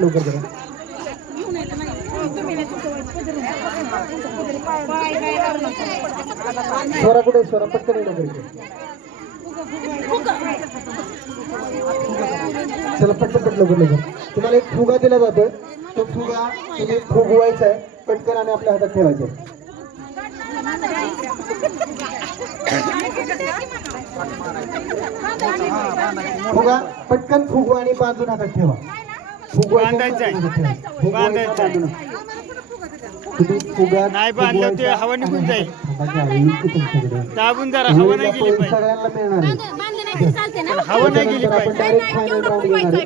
लवकर करा. स्वरा कुठे स्वरा पटकन लवकर इकडे. चला पटकन लवकर लवकर. तुम्हाला एक फुगा दिला जातोय, तो फुगा तुम्ही फुगवायचा आहे पटकन आणि आपल्या हातात ठेवायचा आहे. फुगा पटकन फुगवा आणि बांधून हातात ठेवा. फुगा नाही बांधलं ते हवा निघून जाईल. दाबून जरा हवा नाही गेली पाहिजे. सगळ्यांना मिळणार आहे. हवा नाही गेली आपण पाहिजे. डायरेक्ट फायनल राऊंड घेणार आहे.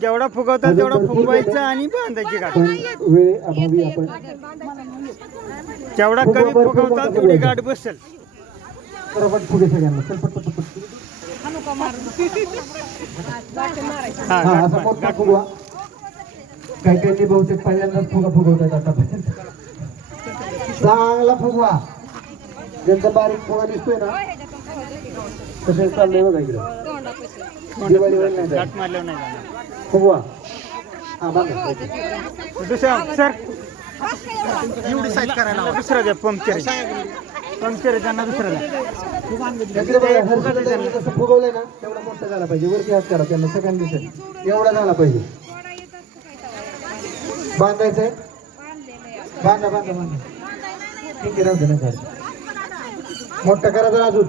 जेवढा फुगवता तेवढा फुगवायचं आणि बांधायची गाठ. पण वेळेअभावी आपण जेवढा कमी फुगवता तेवढी गाठ बसेल. तर आपण फुगे सगळ्यांना चल पट पट पट. हा हा असा मोठा फुगवा. काही काही बहुतेक पहिल्यांदाच फुगा फुगवतात आतापर्यंत. चांगला फुगवा. ज्यांचा बारीक फुगा दिसतोय ना तसे चाललंय बघा इकडे. दिवाळी वेळ नाही गाठ मारल्यावर नाही जाणार. फुगवा. हा बांधा. दुसरा सर एवढी साईज करायला दुसरा द्या. पंक्चर पंक्चर त्यांना दुसरा द्या. जसं फुगवलंय ना तेवढा मोठा झाला पाहिजे. वरती हात करा त्यांना सगळ्यांना दिसेल एवढा झाला पाहिजे. बांधायचंय. बांधा बांधा बांधा. ठीक आहे राहू दे ना. मोठा करा जरा अजून.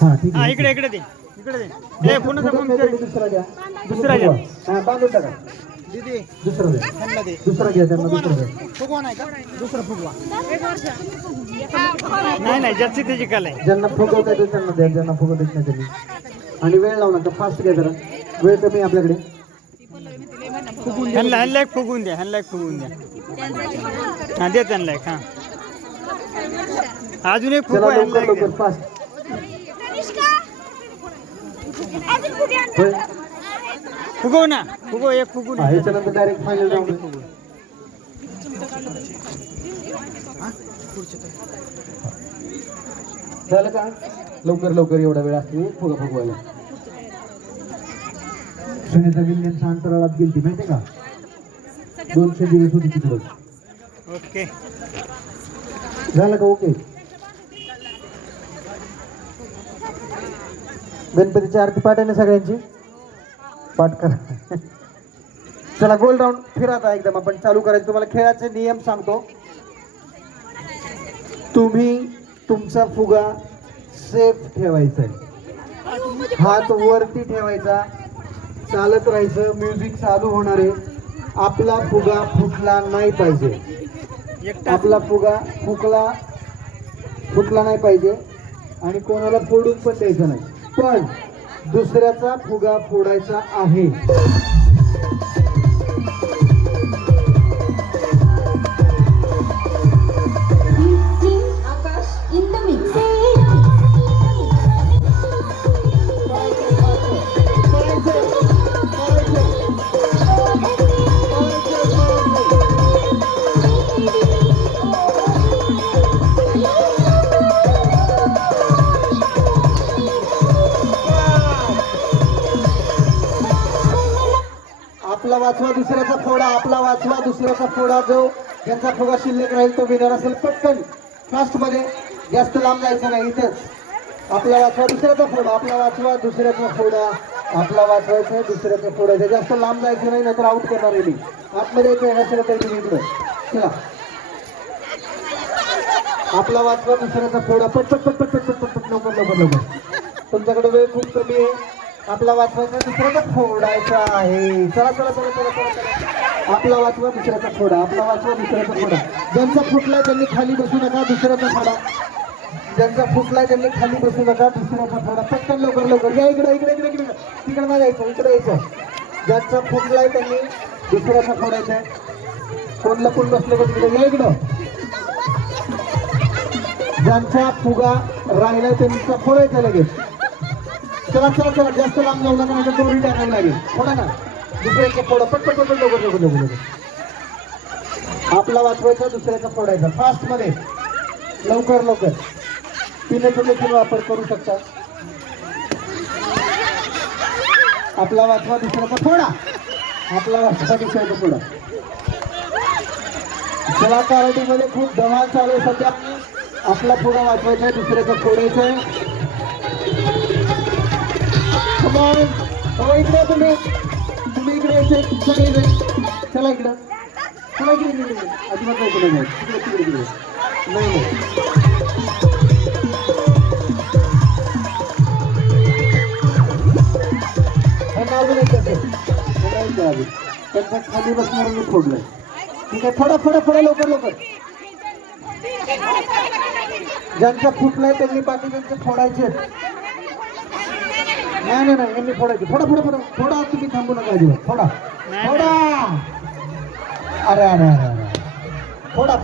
हा ठीक हा आहे. इकडे इकडे दे इकडे दे. ए पुन्हा पंक्चर दुसरा घ्या. दुसरा घ्या. हा बांधून टाका. दुसरा द्या. दुसरा घ्या त्यांना. दुसरा द्या. फुगवा नाही का दुसरा फुगवा. नाही नाही ज्याची त्याची कला आहे. ज्यांना फुगवता येतो त्यांना द्या. ज्यांना फुगवत येत नाही त्यांनी. आणि वेळ लावू नका. फास्ट घ्या जरा. वेळ कमी आहे आपल्याकडे. ह्यांना एक फुगवून द्या. ह्यांना एक फुगवून द्या. हा दे त्यांना एक. हा अजून एक चला फुगवा. ह्यांना लवकर एक लवकर द्या. फास्ट. फुगव ना. फुगव एक फुगून. हा याच्यानंतर डायरेक्ट फायनल राऊंड. झालं का. लवकर लवकर एवढा वेळ असतो फुगा फुगवायला. सुनीता विल्यम्स अंतराळात गेली माहिती का. 200 दिवस होती तिकडे. ओके झालं का. ओके. गणपतीची आरती पाठ आहे ना सगळ्यांची. पाठ करा. चला गोल राऊंड फिरा आता एकदम आपण चालू करायचं. तुम्हाला खेळाचे नियम सांगतो. तुम्ही तुमचा फुगा सेफ ठेवायचा आहे. हात वरती ठेवायचा. चालत राहायचं. म्युझिक चालू होणार आहे. आपला फुगा फुटला नाही पाहिजे. आपला फुगा फुटला नाही पाहिजे आणि कोणाला फोडून पण द्यायचं नाही. पण दुसऱ्याचा फुगा फोडायचा आहे. आपला वाचवा दुसऱ्याचा फोडा. आपला वाचवा दुसऱ्याचा फोडा. जो ज्यांचा फुगा शिल्लक राहील तो विनर असेल. पटकन फास्ट मध्ये. जास्त लांब जायचं नाही. इथंच. आपला वाचवा दुसऱ्याचा फोडा. आपला वाचवा दुसऱ्याचा फोडा. आपला वाचवायचा दुसऱ्याचा फोडायचा. जास्त लांब जायचं नाही नाहीतर आउट करणार आहे मी. आतमध्ये यायचं नसेल तर तुम्ही इकडं. चला. आपला वाचवा दुसऱ्याचा फोडा. पट पट पट पट पट पट पट लवकर लवकर लवकर. तुमच्याकडे वेळ खूप कमी आहे. आपला वाचवायचा दुसऱ्याचा फोडायचा आहे. चला चला चला चला चला चला. आपला वाचवा दुसऱ्याचा फोडा. आपला वाचवा दुसऱ्याचा फोडा. ज्यांचा फुटलाय त्यांनी खाली बसू नका. दुसऱ्याचा फोडा. ज्यांचा फुटलाय त्यांनी खाली बसू नका. दुसऱ्याचा फोडा. पटकन लवकर लवकर. या इकडे इकडे इकडे इकडे. तिकडे नाही जायचं. इकडे यायचं. ज्यांचा फुटलाय त्यांनी दुसऱ्याचा फोडायचा आहे. कोण लपून बसले का तिकडे. या इकडं. ज्यांचा फुगा राहिला त्यांचा फोडायचा लगेच. चला चला चला. जास्त लांब जाऊ नका नाही दोरी टाकायला लागेल. फोडा ना दुसऱ्याचा फोडा. पट पट पट लवकर लवकर लवकर लवकर. आपला वाचवायचा दुसऱ्याचा फोडायचा. फास्ट मध्ये लवकर लवकर. पिण्याचा देखील वापर करू शकता. आपला वाचवा दुसऱ्याचा फोडा. आपला वाचवा दुसऱ्याचा पुढा. चला कराटीमध्ये खूप धमाल चालू आहे सध्या. आपला पुढा वाचवायचा आहे, दुसऱ्याचा फोडायचा आहे. हो इकडे तुम्ही इकडे यायचे. चला इकडं, चला इकडे. अजिबात नाही इकडे नाही, तिकडे तिकडे तिकडे नाही. त्यांचा खाली बसणार मी फोडलंय. ठीक आहे, फोडा लवकर. ज्यांचा फुटलाय त्यांनी बाकीच्यांचे फोडायचे. नाही यांनी फोडायचे. फोडा तुम्ही थांबू नका अजिबात. फोडा. अरे फोडा.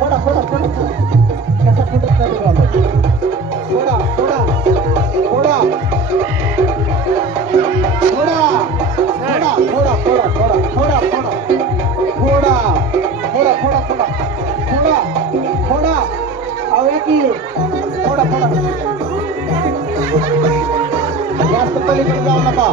कसा फुटत नाही बघा. फोडा. आवया की फोडा. जास्त पलीकडे जाऊ नका.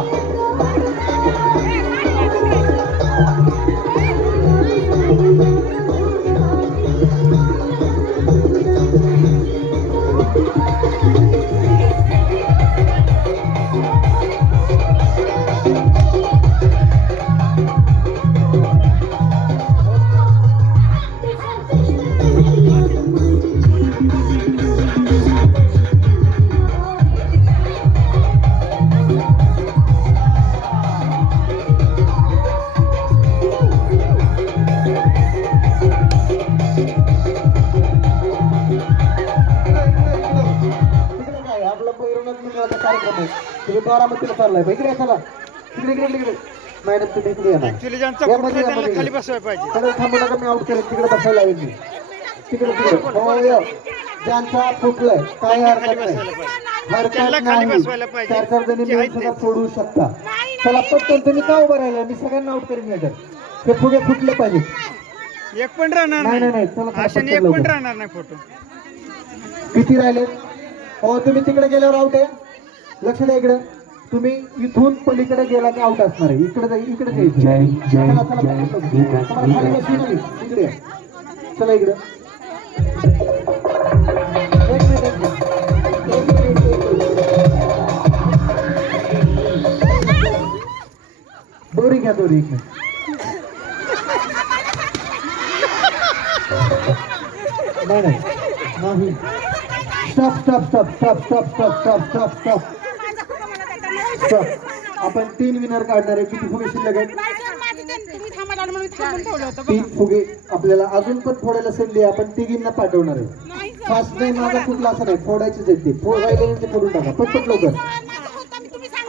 कार्यक्रम आहे तुम्ही बारामतीला चाललाय. इकडे चला. इकडे मॅडम तुम्ही इकडे ऍक्च्युली ज्यांचा फुटला त्यांना खाली बसवायला पाहिजे. कडे थांबू नका, मी आउट करेन. तिकडे बसायला लावेल मी. तिकडे हो ज्यांचा फुटलाय काय हरकत नाही. 4 जणी मिळून सुद्धा फोडू शकता. चला पटकन. तुम्ही का उभं राहिला? मी सगळ्यांना आउट करेन मॅडम. हे फुगे फुटले पाहिजे. एक पण राहणार नाही. चला अशाने एक पण राहणार नाही फोटो. किती राहिले? हो तुम्ही तिकडे गेल्यावर आउट आहे. लक्ष द्या इकडे. तुम्ही इथून पलीकडे गेला की आउट असणार आहे. इकडे यायचं. इकडे चला इकडे. दोरी घ्या. इकडे नाही. स्टॉप. आपण 3 विनर काढणार आहे. किती फुगे शिल्लक आहेत? 3 फुगे आपल्याला अजून पण फोडायला संधी आहे. आपण तिघींना पाठवणार आहे. फास्ट नाही माझा कुठला असं नाही. फोडायचेच आहेत ते. फोडायचे फोडून टाका पटपट लवकर.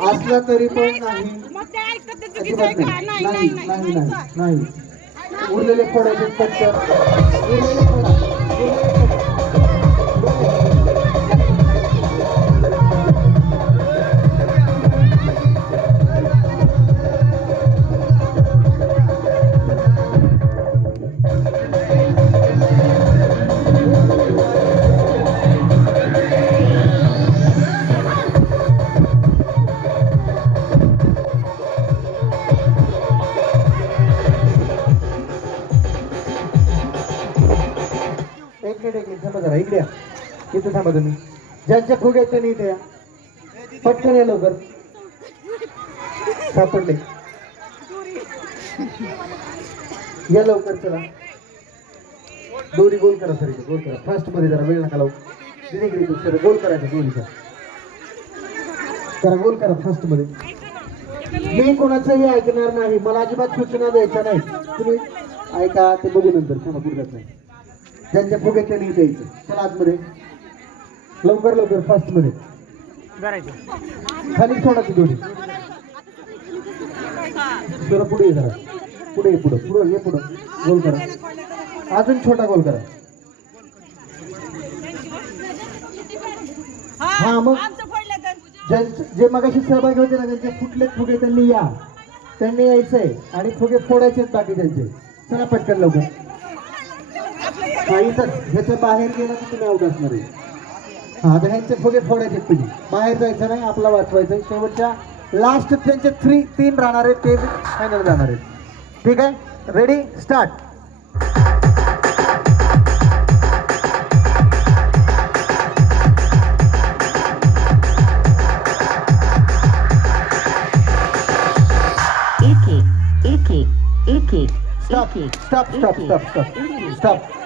असला तरी पण नाही. अजिबात नाही. उरलेले फोडायचे पटकन. उरलेले फोडा. एक मिनिट थांबा जरा. इकडे इथं थांबा तुम्ही. ज्यांच्या फुगे आहेत त्यांनी इथे या. पटकन या लवकर. सापडले या लवकर. चला दोरी गोल करा. सर गोल करा. फास्ट मध्ये जरा वेळ नका लावू. इकडे सर गोल करायचं. दोरीचा जरा गोल करा फास्ट मध्ये. मी कोणाचंही ऐकणार नाही. मला अजिबात सूचना द्यायच्या नाही. तुम्ही ऐका ते बघू नंतर. थांबा पुढे नाही. ज्यांच्या फुगे त्यांनी इथे यायचं. चला आतमध्ये लवकर फास्ट मध्ये. खाली सोडा ती दोरी. जरा पुढे जरा पुढे ये. पुढं गोल करा. अजून छोटा गोल करा. हा मग जे मगाशी सहभागी होते ना त्यांचे फुटलेत फुगे त्यांनी यायचंय आणि फुगे फोडायचेत बाकी त्यांचे. चला पटकन लवकर. ह्याच्या बाहेर गेला तर तुम्ही आउट असणार आहे. हा तर ह्यांचे फुगे फोडायचे तुम्ही. बाहेर जायचं नाही. आपला वाचवायचं. शेवटच्या लास्ट त्यांचे 3 राहणार आहेत. ते फायनल जाणार आहेत. ठीक आहे, रेडी स्टार्ट. एक एक एक एक एक एक stop stop stop stop stop stop.